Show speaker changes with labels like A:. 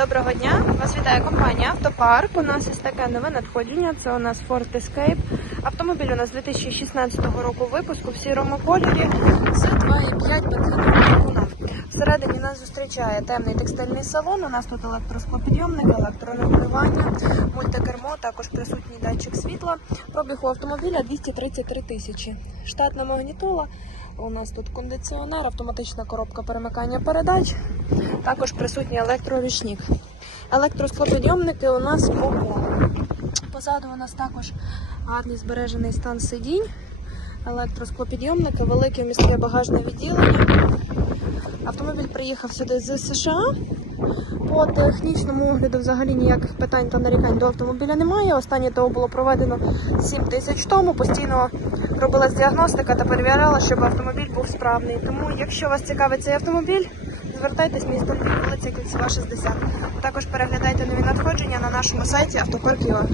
A: Доброго дня! Вас вітає компанія Автопарк. У нас є таке нове надходження. Це у нас Ford Escape. Автомобіль у нас 2016 року випуску в сірому кольорі з 2,5 бензиновим двигуном. Всередині нас зустрічає темний текстильний салон. У нас тут електросклопідйомник, електронавигування, мультикермо, також присутній датчик світла. Пробіг у автомобіля 233 тисячі. Штатна магнітола. У нас тут кондиціонер, автоматична коробка перемикання передач. Також присутній електрорічник. Електросклопідйомники у нас по. Позаду у нас також гарний збережений стан сидінь. Електросклопідйомники, велике міське багажне відділення. Автомобіль приїхав сюди з США. По технічному огляду взагалі ніяких питань та нарікань до автомобіля немає. Останнє того було проведено 7 тисяч тому. Постійно робилась діагностика та перевіряла, щоб автомобіль був справний. Тому, якщо вас цікавить цей автомобіль, звертайтесь місто вулиця Кільцева, 60. Також переглядайте нові надходження на нашому сайті автопарк.ua.